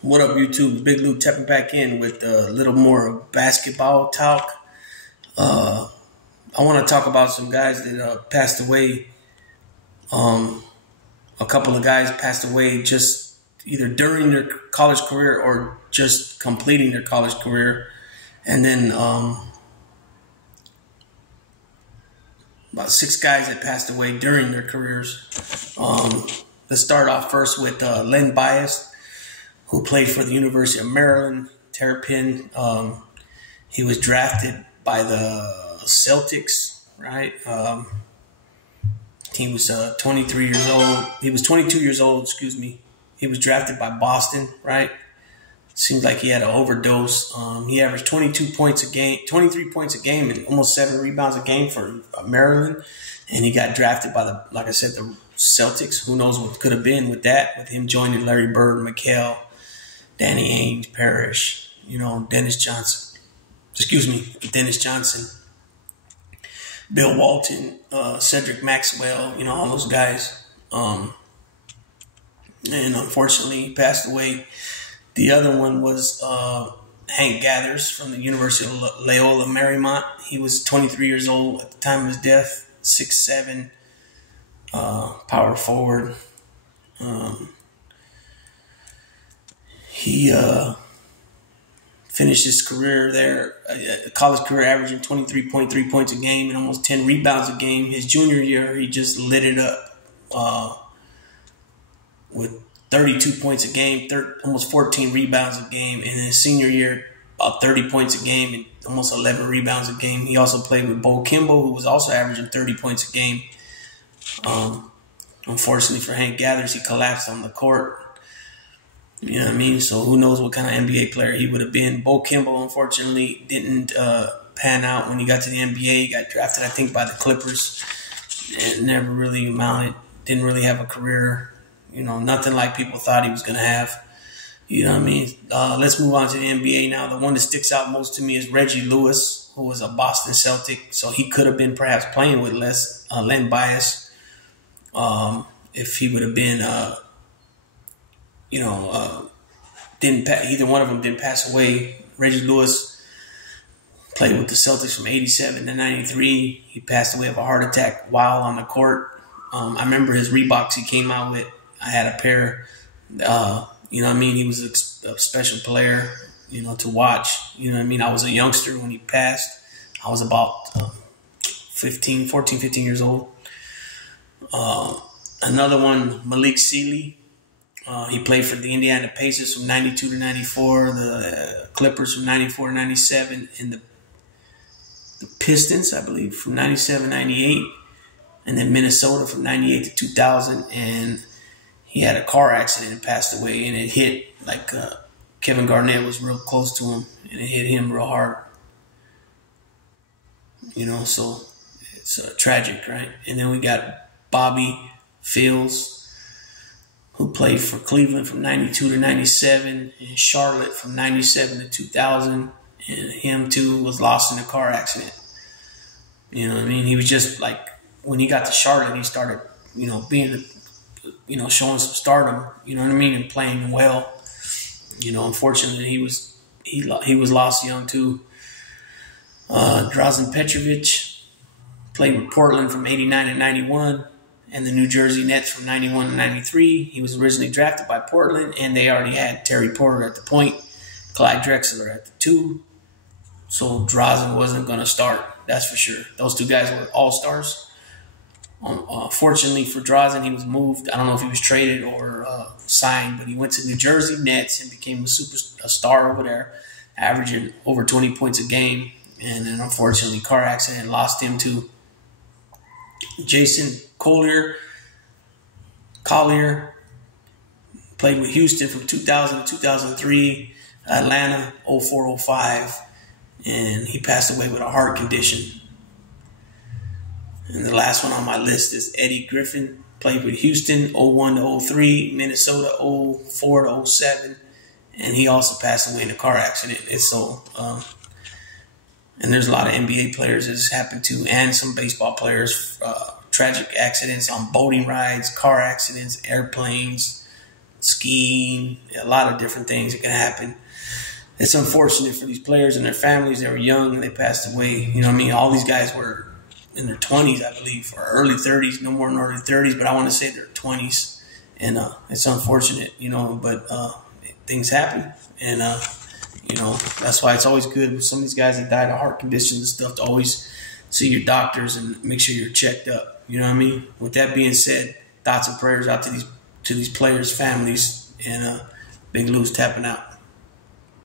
What up, YouTube? Big Lou tapping back in with a little more basketball talk. I want to talk about some guys that passed away. A couple of guys passed away just either during their college career or just completing their college career. And then about 6 guys that passed away during their careers. Let's start off first with Len Bias, who played for the University of Maryland, Terrapin. He was drafted by the Celtics, right? He was 23 years old. He was 22 years old, excuse me. He was drafted by Boston, right? Seems like he had an overdose. He averaged 22 points a game, 23 points a game, and almost 7 rebounds a game for Maryland. And he got drafted by like I said, the Celtics. Who knows what could have been with that, with him joining Larry Bird, McHale, Danny Ainge, Parrish, Dennis Johnson. Dennis Johnson, Bill Walton, Cedric Maxwell, all those guys. And unfortunately, he passed away. The other one was Hank Gathers from the University of Loyola Marymount. He was 23 years old at the time of his death, 6'7", power forward. He finished his career there, college career, averaging 23.3 points a game and almost 10 rebounds a game. His junior year, he just lit it up with 32 points a game, almost 14 rebounds a game. And in his senior year, about 30 points a game and almost 11 rebounds a game. He also played with Bo Kimball, who was also averaging 30 points a game. Unfortunately for Hank Gathers, he collapsed on the court. You know what I mean? So who knows what kind of NBA player he would have been. Bo Kimball, unfortunately, didn't pan out when he got to the NBA. He got drafted, I think, by the Clippers and never really amounted. Didn't really have a career. Nothing like people thought he was going to have. You know what I mean? Let's move on to the NBA now. The one that sticks out most to me is Reggie Lewis, who was a Boston Celtic. So he could have been perhaps playing with Len Bias if he would have been, either one of them didn't pass away. Reggie Lewis played with the Celtics from 87 to 93. He passed away of a heart attack while on the court. I remember his Reeboks he came out with. I had a pair. He was a special player, to watch. I was a youngster when he passed. I was about 14, 15 years old. Another one, Malik Sealy. He played for the Indiana Pacers from 92 to 94, the Clippers from 94 to 97, and the Pistons, I believe, from 97 98, and then Minnesota from 98 to 2000. And he had a car accident and passed away, and it hit Kevin Garnett was real close to him, and it hit him real hard. So it's tragic, right? And then we got Bobby Fields, who played for Cleveland from 92 to 97, and Charlotte from 97 to 2000, and him too was lost in a car accident. He was just when he got to Charlotte, he started, being, showing some stardom, and playing well. Unfortunately, he was lost young too. Drazen Petrovic played with Portland from 89 to 91. And the New Jersey Nets from 91 to 93. He was originally drafted by Portland, and they already had Terry Porter at the point, Clyde Drexler at the 2. So Drazen wasn't going to start, that's for sure. Those 2 guys were all-stars. Fortunately for Drazen, he was moved. I don't know if he was traded or signed, but he went to New Jersey Nets and became a star over there, averaging over 20 points a game. And then, unfortunately, car accident lost him to Jason Collier played with Houston from 2000 to 2003, Atlanta 04-05, and he passed away with a heart condition. And the last one on my list is Eddie Griffin, played with Houston 01 to 03, Minnesota 04 to 07, and he also passed away in a car accident. And there's a lot of NBA players this happened to, and some baseball players, tragic accidents on boating rides, car accidents, airplanes, skiing, a lot of different things that can happen. It's unfortunate for these players and their families. They were young and they passed away. You know what I mean? All these guys were in their 20s, I believe, or early 30s, no more than early 30s, but I want to say their 20s. And it's unfortunate, you know, but things happen. And, you know, that's why it's always good with some of these guys that died of heart conditions and stuff to always see your doctors and make sure you're checked up. You know what I mean? With that being said, thoughts and prayers out to these players' families, and Big Lou's tapping out.